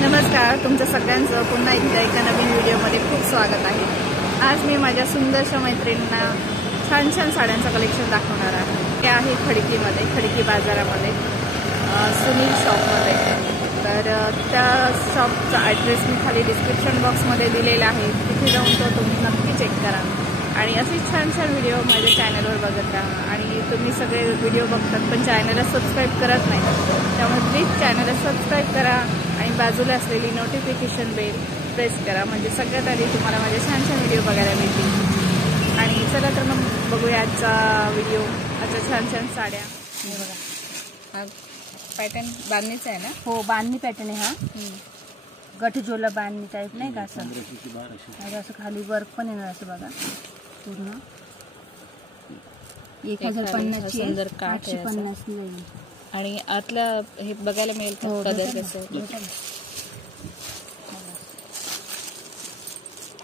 नमस्कार, तुमचं सगळ्यांचं पुन्हा एकदा एका नवीन व्हिडिओमध्ये खूप स्वागत आहे। आज मी माझ्या सुंदरशा मैत्रिणींना छान छान साड्यांचं कलेक्शन दाखवणार आहे। ते आहे खडकीमध्ये, खडकी बाजारामध्ये सुनील शॉपमध्ये। तर त्या शॉपचा ॲड्रेस मी खाली डिस्क्रिप्शन बॉक्समध्ये दिलेला आहे, तिथे जाऊन तो तुम्ही नक्की चेक करा आणि असे छान छान व्हिडिओ माझ्या चॅनलवर बघत राहा। आणि तुम्ही सगळे व्हिडिओ बघतात पण चॅनलला सबस्क्राईब करत नाही, त्यामुळे प्लीज चॅनलला सबस्क्राईब करा आणि बाजूला असलेली नोटिफिकेशन बेल प्रेस करा, म्हणजे सगळ्यात आधी तुम्हाला माझे छान छान व्हिडिओ बघायला मिळतील। आणि चला तर मग बघूया आजचा व्हिडिओ, आजच्या छान छान साड्या। हे बघा, हा पॅटर्न बांधणीचा आहे ना? हो, बांधणी पॅटर्न आहे हा। गठजोला बांधणी टाईप नाही का, असं खाली वर्क पण येणार असं बघा पूर्ण। 1050 ची सुंदर काठ 850 ची आणि आतला हे बघायला मिळेल का कलर कसं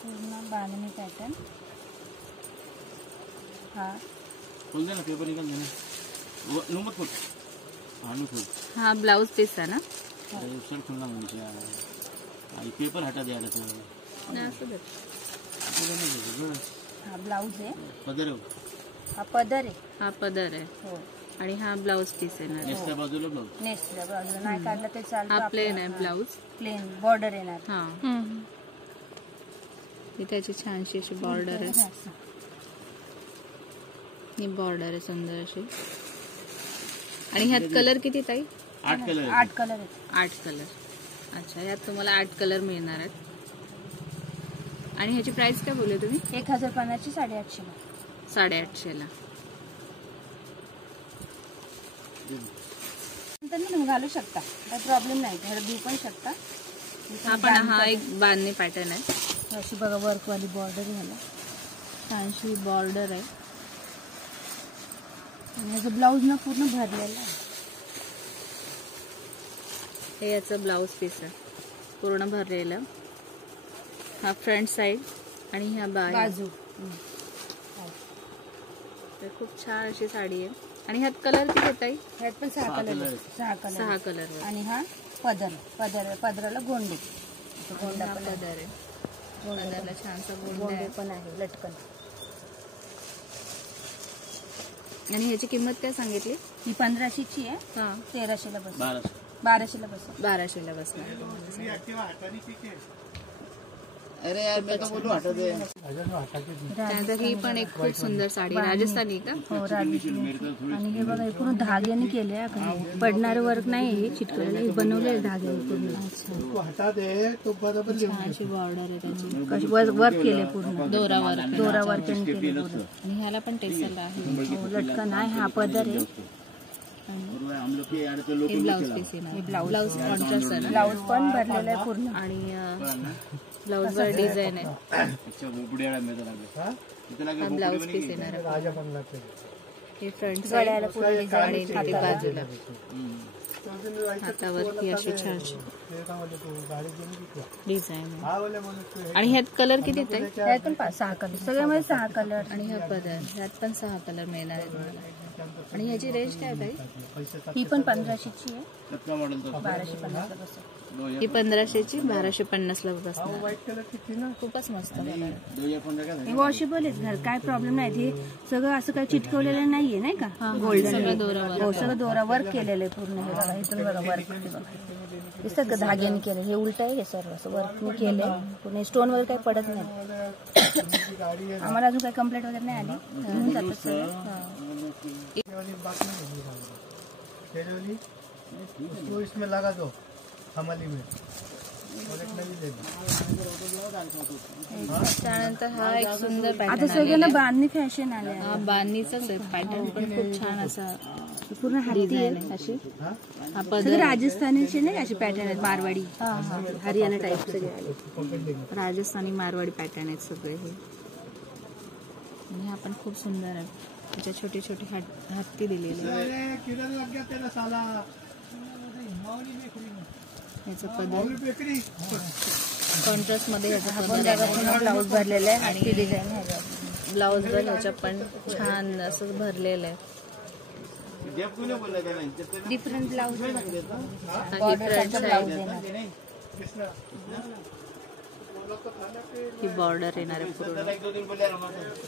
पूर्ण बांधणी पॅटर्न। हा खोल दे ना, पेपर निकाल दे ना, नो मत खोल। हां नो खोल। हा ब्लाउज पीस है ना, सर खुलना मुझे आई पेपर हटा दिया ना असं दे। हा ब्लाउज आहे, पदर आहे, हा पदर आहे, हा पदर आहे हो। आणि हा ब्लाउज पीस आहे ना, नेसल्या बाजूला ब्लाउज, नेसल्या बाजूला नाही काढलं ते चालतं। हा प्लेन आहे ब्लाउज, प्लेन बॉर्डर येणार। हां ही त्याची छानशी अशी बॉर्डर आहे, ही बॉर्डर आहे सुंदर अशी। आणि ह्यात कलर किती ताई? 8 कलर, 8 कलर आहेत, 8 कलर। अच्छा, यात तुम्हाला 8 कलर मिळणार आहेत। आणि ह्याची प्राइस काय बोलले तुम्ही? 1050 ची 850 ला, 850 ला। तुम्ही घालू शकता, काही प्रॉब्लेम नाही, घर घेऊ पण शकता। हा पण हा एक बांधणी पॅटर्न आहे, अशी बघा वर्क वाली बॉर्डर घ्यायला, छानशी बॉर्डर आहे। आणि ह्याचं ब्लाऊज ना पूर्ण भरलेला आहे, हे याचं ब्लाऊज पीस आहे पूर्ण भरलेलं। हा फ्रंट साइड आणि ह्या बाजू, तर खूप छान अशी साडी आहे। आणि ह्यात कलर किती येत आहे? ह्यात पण 6 कलर, 6 कलर। आणि हा पदराला गोंडे, गोंडा पदर आहे, पदरला छानसा गोंडे पण आहे, लटकन। आणि ह्याची किंमत काय सांगितली? ही 1500 ची आहे। हा 1300 ला बस, 1200 ला बस, 1200 ला बसणार। अरे यार मैं तो बोलू हटा दे। त्यानंतर ही पण एक खूप सुंदर साडी, राजस्थानी का? हो राजस्थानी। आणि हे बघा पूर्ण धाग्याने केले आहे, पडणारे वर्क नाही, हे चिटकवलेले बनवलेले धागे पूर्ण। हटा दे तो बरोबर छानशी बॉर्डर आहे त्याची, वर्क केले पूर्ण, दोरा वर्क केले पूर्ण। आणि ह्याला पण टेसल आहे, लटकन आहे, हा पदर आहे। ब्लाउज पीस आहे, ब्लाउज कॉन्ट्रास्ट आहे, ब्लाउज पण भरलेला आहे पूर्ण। आणि ब्लाउज वर डिझाईन आहे, हा ब्लाउज पीस येणार आहे, हे फ्रंट साइड पूर्ण डिझाईन आहे, बाजूला हातावरती अशी छानशी डिझाईन आहे। आणि ह्यात कलर किती आहेत? ह्यात पण 6 कलर, सगळ्यामध्ये 6 कलर। आणि हा पदर, ह्यात पण 6 कलर मिळणार आहे तुम्हाला। आणि ह्याची रेंज काय आहे? ही पण 1500 ची आहे, 1250 ला बसणार। ही 1500 ची 1250 ला बसणार, खूपच मस्त कलर। वॉशेबल आहे, घर काय प्रॉब्लेम नाही, हे सगळं असं काही चिटकवलेलं नाहीये नाही का, गोल्डन सगळं दोरा वर्क केलेलं आहे पूर्ण। हे बघा इथून बघा वर्क दिसतात का, धाग्याने केलं, हे उलट आहे, हे सर्व असं वर्क केलं पूर्ण, स्टोन वगैरे काही पडत नाही। आम्हाला अजून काही कंप्लेंट वगैरे नाही आली, घेऊन जातात सगळं। इसमें लगा दो हमाली में। त्यानंतर हा एक सुंदर पॅटर्न, आता सगळ्यांना बांधणी फॅशन आले, हा बांधणीचाच पॅटर्न पण खूप छान असा पूर्ण हाती आहे अशी। हा पदर राजस्थानीचे नाही असे पॅटर्न आहेत, मारवाडी हरियाणा टाईप सगळे आले, राजस्थानी मारवाडी पॅटर्न आहेत सगळे हे। आणि हा पण खूप सुंदर आहे, त्याच्या छोटे छोटे हत्ती दिलेले आहे। याचं पदर कॉन्ट्रास्ट मध्ये, याचा पदर ब्लाउज भरलेला आहे आणि डिझाईन आहे, ब्लाउज वर ह्याच्या पण छान असं भरलेलं आहे। डिफरंट ब्लाउज, ब्लाउज ही बॉर्डर येणार आहे पूर्ण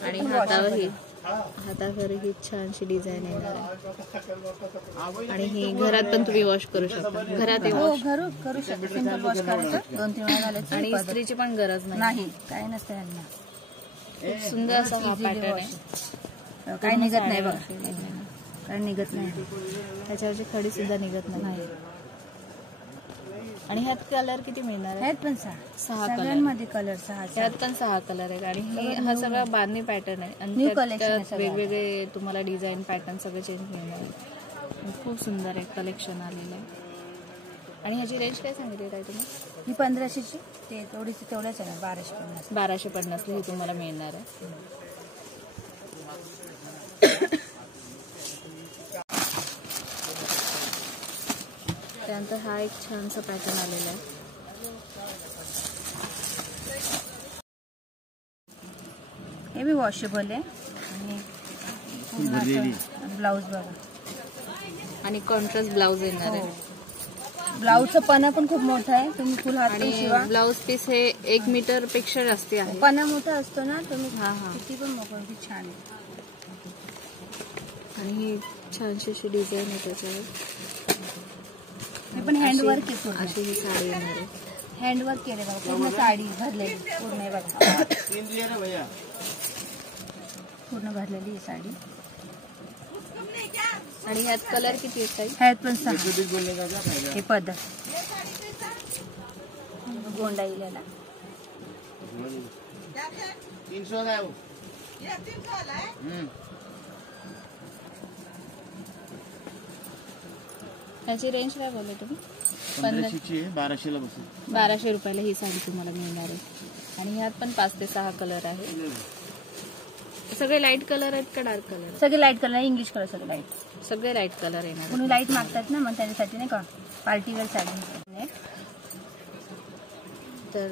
आणि हातावर ही छानशी डिझाईन येणार आहे आणि ही घरात पण तुम्ही वॉश करू शकता. घरात करू शकता. सिंपल वॉश करायचं 2-3 वेळा घालायचं आणि इस्त्रीची पण गरज नाही. काही नसतं यांना. खूप सुंदर असा हा पॅटर्न आहे. काही निघत नाही बघा. काही निघत नाही. त्याच्यावरची खडी सुद्धा निघत नाही. आणि ह्यात कलर किती मिळणार आहेत? पण 6 कलरमध्ये कलर 6. ह्यात पण 6 कलर आहेत आणि हा सगळा बांधणी पॅटर्न आहे आणि त्यात वेगवेगळे तुम्हाला डिझाईन पॅटर्न सगळे चेंज मिळणार आहे. खूप सुंदर आहे कलेक्शन आलेलं आहे. आणि ह्याची रेंज काय सांगितली काय तुम्ही? ही 1500ची. ते तेवढ्याच आहे ना. 1250 ही तुम्हाला मिळणार आहे. त्यानंतर हा एक छानसा पॅटर्न आलेला आहे. हे बी वॉशेबल आहे आणि ब्लाउज बघा आणि कॉन्ट्रास्ट ब्लाउज येणार आहे. ब्लाउजचं पणा पण खूप मोठा आहे. तुम्ही फुल हात आणि ब्लाउज पीस हे 1 मीटर पेक्षा जास्त आहे. पणा मोठा असतो ना. तुम्ही किती पण मोकळ. किती छान आहे. आणि ही छानशी अशी डिझाईन आहे त्याच्यावर. हे पण हँडवर्क आहे. अशी ही साडी येणार आहे. हँडवर्क केले बघा. पूर्ण साडी भरलेली पूर्ण आहे बघा. पूर्ण भरलेली ही साडी. आणि ह्यात कलर किती आहेत? ह्यात पण 6. हे पदर गोंडा इल्याला 300 ह्याची रेंज काय बोलले तुम्ही? 1200ला बसेल. 1200 रुपयाला ही साडी तुम्हाला मिळणार आहे. आणि ह्यात पण 5 ते 6 कलर आहे. सगळे लाईट कलर आहेत का डार्क कलर? सगळे लाईट कलर. इंग्लिश कलर सगळे लाईट. सगळे लाईट कलर येणार. कोणी लाईट मागतात ना, मग त्याच्यासाठी नाही का पार्टीवेअर साडी. तर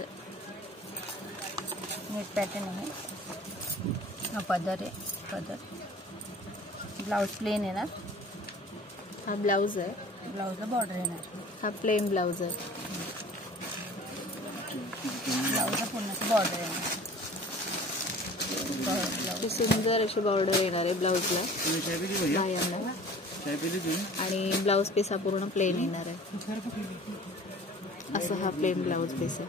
नेट पॅटर्न आहे. हा पदर आहे. पदर ब्लाउज प्लेन येणार. हा ब्लाउज आहे. ब्लाउजला बॉर्डर येणार. हा प्लेन ब्लाउज आहे. ब्लाउजला पूर्ण बॉर्डर येणार. सुंदर अशी बॉर्डर येणार आहे ब्लाउजला. आणि ब्लाउज पीस हा पूर्ण प्लेन येणार आहे. असं हा प्लेन ब्लाउज पीस आहे.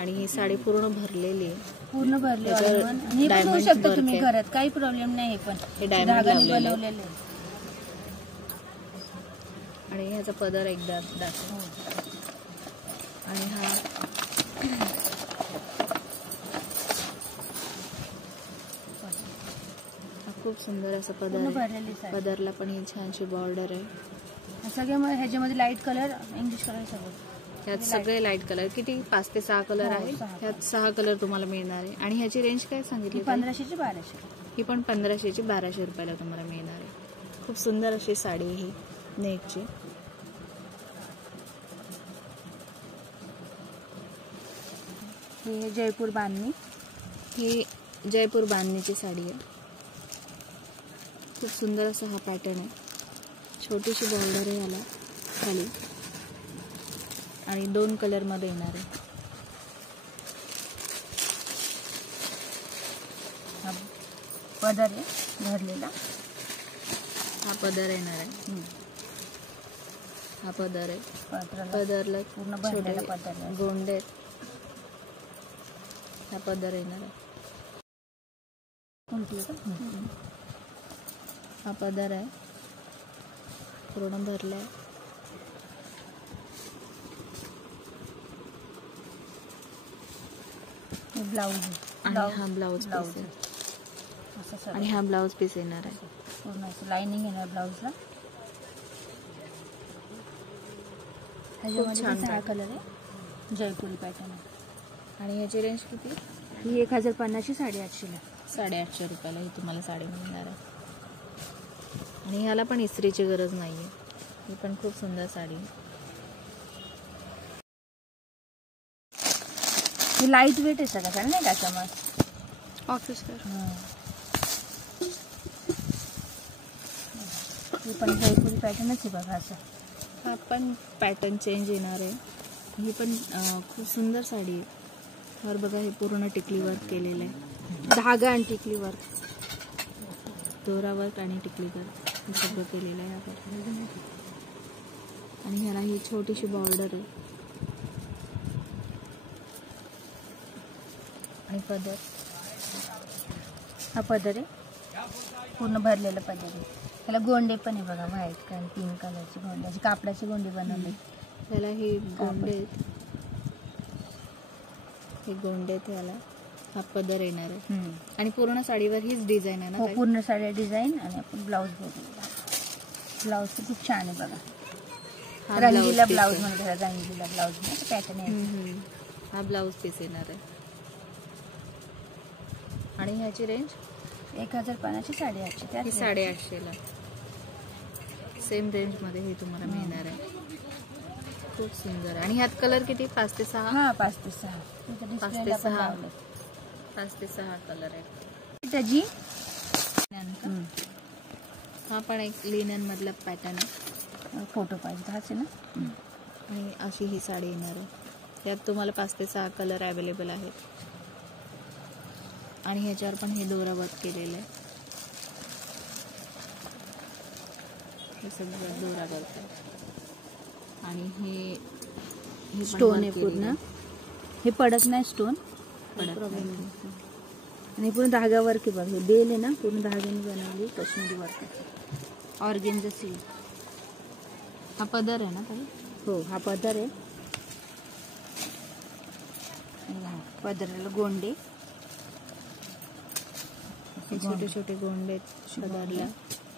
आणि ही साडी पूर्ण भरलेली आहे. पूर्ण भरलेली आहे. शकता तुम्ही घरात. काही प्रॉब्लेम नाही. पण हे डायमंड बनवलेले आहे. आणि ह्याचा पदर एकदा दाखव. आणि हा खूप सुंदर असं पदर. पदरला पण ही छानशी बॉर्डर आहे. सगळे ह्याच्यामध्ये लाईट कलर इंग्लिश कलर सगळं. ह्यात सगळे लाईट कलर. किती? 5 ते 6 कलर आहे. ह्यात 6 कलर तुम्हाला मिळणार आहे. आणि ह्याची रेंज काय सांगितली? 1500ची 1200. ही पण 1500ची 1200 रुपयाला तुम्हाला मिळणार आहे. खूप सुंदर अशी साडी ही नेटची. ही जयपूर बांधणी. ही जयपूर बांधणीची साडी आहे. खूप सुंदर असा हा पॅटर्न आहे. छोटीशी बॉर्डर आहे याला खाली आणि 2 कलरमध्ये येणार आहे. हा पदर आहे भरलेला. हा पदर येणार आहे. हा पदर आहे. पदरला पूर्ण भरलेला पदर आहे. गोंडे. हा पदर येणार आहे. हा पदर आहे. पूर्ण भरलाय. ब्लाउज. आणि हा ब्लाउज पीस आहे. आणि हा ब्लाउज पीस येणार आहे. पूर्ण असं लाइनिंग येणार ब्लाउजला. ह्याच्यामध्ये 6 कलर आहे. जयपुरी पॅटर्न आहे. आणि ह्याची रेंज किती? ही 1050ची 850ला. 850 रुपयाला ही तुम्हाला साडी मिळणार आहे. आणि ह्याला पण इस्त्रीची गरज नाही आहे. ही पण खूप सुंदर साडी आहे. ही लाईट वेट आहे सगळं नाही का त्याच्यामुळे. ऑफिस कर. ही पण जयपुरी पॅटर्नच आहे बघा. असं हा पण पॅटर्न चेंज येणार आहे. ही पण खूप सुंदर साडी आहे. वर बघा हे पूर्ण टिकली वर्क केलेलं आहे. धागा आणि टिकली वर्क, दोरा वर्क आणि टिकली वर्क हे सगळं केलेलं आहे यावर. आणि ह्याला ही छोटीशी बॉर्डर आहे. आणि पदर, हा पदर आहे पूर्ण भरलेला पदर आहे. त्याला गोंडे पण आहे बघा, व्हाईट आणि पिंक कलरची गोंडे, अशी कापडाची गोंडी बनवली. त्याला हे गोंडे आहेत, हे गोंडे आहेत ह्याला. हा पदर येणार आहे आणि पूर्ण साडीवर हीच डिझाईन आहे ना? हो, पूर्ण साडी डिझाईन. आणि आपण ब्लाऊज बघू. ब्लाऊज तर खूप छान आहे बघा, रंगीला ब्लाऊज म्हणतात, रंगीला ब्लाऊज पॅटर्न आहे. हा ब्लाऊज पीस येणार आहे. आणि ह्याची रेंज 1050ची 850. ही 850ला सेम रेंज मध्ये ही तुम्हाला मिळणार आहे. खूप सुंदर. आणि ह्यात कलर किती? 5 ते 6. हा 5 ते 6. 5 ते 6 कलर आहे त्याची. हा पण एक लिनन मधला पॅटर्न आहे. फोटो पाहिजे हाच आहे ना. आणि अशी ही साडी येणार आहे. यात तुम्हाला 5 ते 6 कलर अवेलेबल आहेत. आणि ह्याच्यावर पण हे दोरा वर्क केलेलं आहे. हे सगळं दोरा वर्क आहे. आणि हे स्टोन आहे पूर्ण. हे पडत नाही स्टोन, पडत प्रॉब्लेम नाही. नाही. आणि पूर्ण धागा वर्क आहे बघ. हे बेल आहे ना, पूर्ण धाग्याने बनवली काश्मीरी वर्क, ऑर्गेन्झा सिल्क. हा पदर आहे ना काही? हो, हा पदर आहे. पदराला गोंडे, हे छोटे छोटे गोंडे पदरला.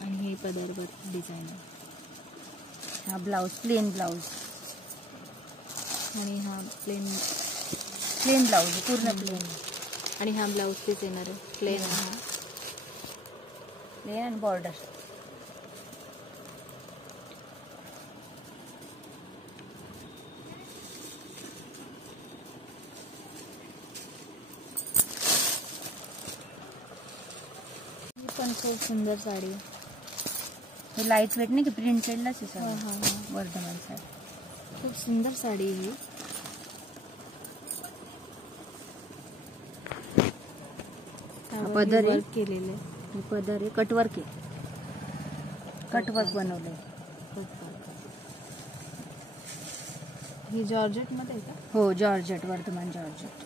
आणि हे पदरवर डिझाईन आहे. हा ब्लाऊज, प्लेन ब्लाऊज. आणि हा प्लेन ब्लाऊज पूर्ण प्लेन. आणि हा ब्लाऊज पीस येणार आहे प्लेन. हा प्लेन आणि बॉर्डर. ही पण खूप सुंदर साडी आहे. हे लाईट वेट नाही की प्रिंटेडलाच आहे हा, सर. हा, हा. वर्धमान साडी खूप सुंदर साडी आहे ही. पदर आहे. वर्क केलेलं आहे. हे पदर आहे, कटवर्क आहे. कटवर्क बनवलंय. ही जॉर्जेट मध्ये आहे का? हो, जॉर्जेट, वर्धमान जॉर्जेट.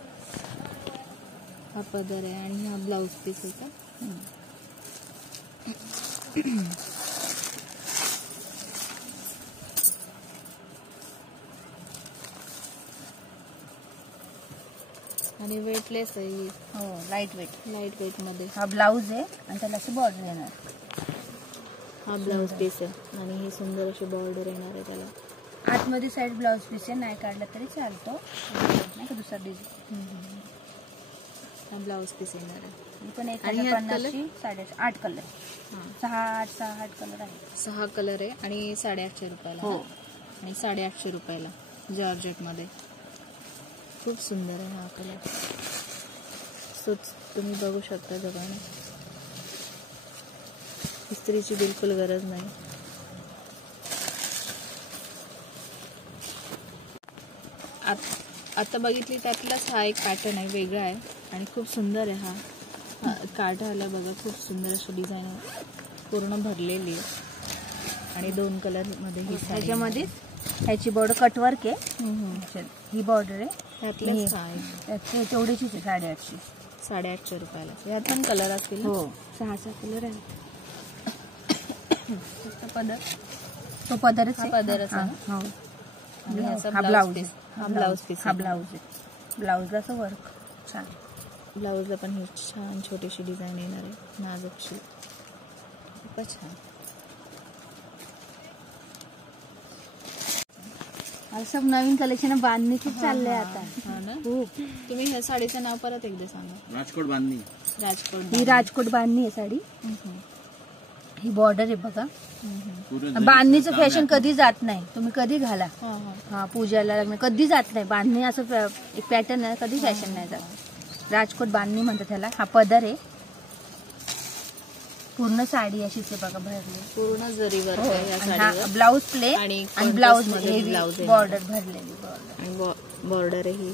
हा पदर आहे. आणि हा ब्लाऊज पीस आहे का? आणि वेटलेस आहे ही. हो, लाईट वेट मध्ये. हा ब्लाऊज आहे आणि त्याला अशी बॉर्डर येणार. हा ब्लाऊज पीस आहे आणि ही सुंदर अशी बॉर्डर येणार आहे त्याला. आतमध्ये साईड ब्लाऊज पीस आहे, नाही काढला तरी चालतो, नाही का दुसरा डिझाईन. हा ब्लाऊज पीस येणार आहे. पण आणि ह्यात कलर? 8 कलर. 6-8 कलर आहे. 6 कलर आहे. आणि 850 रुपयाला. हो. आणि 850 रुपयाला जॉर्जेट मध्ये. खूप सुंदर आहे हा कलर. सो तुम्ही बघू शकता जगाने. इस्त्रीची बिलकुल गरज नाही. आता बघितली त्यातलाच हा एक पॅटर्न आहे, वेगळा आहे आणि खूप सुंदर आहे. हा काढायला बघा, खूप सुंदर अशी डिझाईन आहे, पूर्ण भरलेली आहे. आणि 2 कलर मध्ये ही ह्याच्यामध्ये ह्याची बॉर्डर कटवर्क आहे. ही बॉर्डर आहे. त्यातलाच हा आहे. तेवढीचीच आहे 850. 850 रुपयाला. यात पण कलर असतील. हो, 6 कलर आहे. पदर, तो पदरच हा पदरच आहे. हो. आणि ह्याचा हा ब्लाऊज पीस. हा ब्लाऊज पीस. हा ब्लाऊज आहे. ब्लाऊजला असं वर्क छान. ब्लाऊजला पण ही छान छोटीशी डिझाईन येणार आहे, नाजूकशी. खूपच छान. असं नवीन कलेक्शन बांधणी खूप चाललंय आता. हा ना. खूप. तुम्ही ह्या साडीचं नाव परत एकदा सांगा. राजकोट बांधणी. राजकोट. ही राजकोट बांधणी आहे साडी. ही बॉर्डर आहे बघा. पूर्ण बांधणीचं फॅशन कधी जात नाही, तुम्ही कधी घाला. हा हा. हा, पूजाला लग्न कधी जात नाही. बांधणी असं एक पॅटर्न आहे, कधी फॅशन नाही जात. राजकोट बांधणी म्हणतात त्याला. हा पदर आहे, पूर्ण साडी अशीच आहे बघा भरली. पूर्ण जरी वर्क आहे या साडीवर ब्लाऊज प्लेन आणि आणि ब्लाऊज मध्ये ब्लाऊज बॉर्डर भरलेली बॉर्डर आणि बॉर्डर ही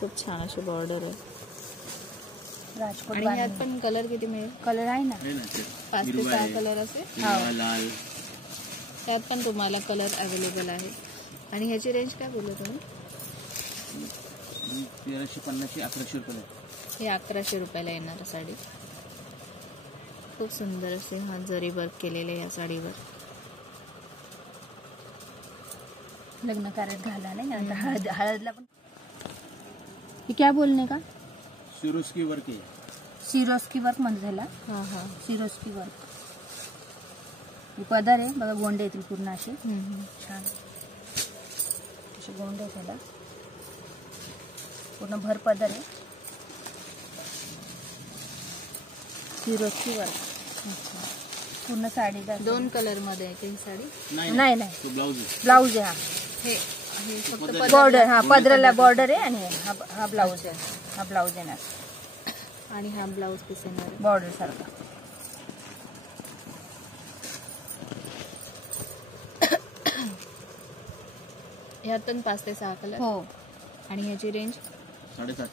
खूप छान अशी बॉर्डर आहे. राजकोट आणि यात पण कलर किती मिळेल? कलर आहे ना, आहे ना ते. 5 ते 6 कलर असे. हिरवा, लाल. त्यात पण तुम्हाला कलर अवेलेबल आहे. आणि ह्याची रेंज काय बोलले तुम्ही? 1350 1100 रुपये. हे 1100 रुपयाला येणार साडी. खूप सुंदर असे हा जरी वर्क केलेले या साडीवर. लग्न कार्यात घाला नाही ना, हळदला पण. हे क्या बोलणे का? सिरोस्की वर्क आहे. सिरोस्की वर्क म्हणजे झाला. हा हा. Swarovski work. हे पदर आहे बघा, गोंडे येतील पूर्ण असे छान असे गोंडे त्याला पूर्ण भर पदर आहे. सिरोस्की वर्क पूर्ण साडी. 2 कलर मध्ये आहे ही साडी. नाही तो ब्लाऊज आहे. ब्लाऊज आहे. हे फक्त बॉर्डर, हा पदराला बॉर्डर आहे आणि हा ब्लाऊज आहे. हा ब्लाऊज येणार आणि हा ब्लाऊज पीस येणार बॉर्डर सारखा. ह्यातून 5 ते 6 कलर. हो. आणि ह्याची रेंज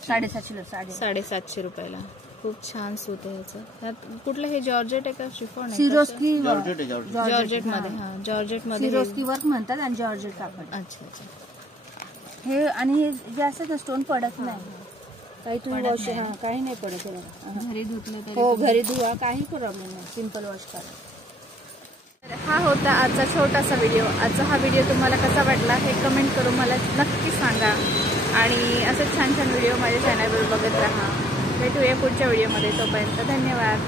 750. 750 रुपयाला. खूप छान सूत आहे ह्याचं. ह्यात कुठलं हे जॉर्जेट आहे का शिफॉन आहे? सिरोस्की जॉर्जेट आहे, जॉर्जेट. जॉर्जेट मध्ये. हा जॉर्जेट मध्ये. सिरोस्की वर्क म्हणतात आणि जॉर्जेट कापड. अच्छा अच्छा. हे आणि हे जे असं ना स्टोन पडत नाही. काही तुम्ही वॉश, हा काही नाही पडत हे बघा. घरी धुतले तरी. हो घरी धुवा, काही प्रॉब्लेम नाही, सिंपल वॉश करा. तर हा होता आजचा छोटासा व्हिडिओ. आजचा हा व्हिडिओ तुम्हाला कसा वाटला हे कमेंट करून मला नक्की सांगा. आणि असेच छान छान व्हिडिओ माझ्या चॅनलवर बघत राहा. भेटूया पुढच्या व्हिडिओमध्ये. तोपर्यंत धन्यवाद.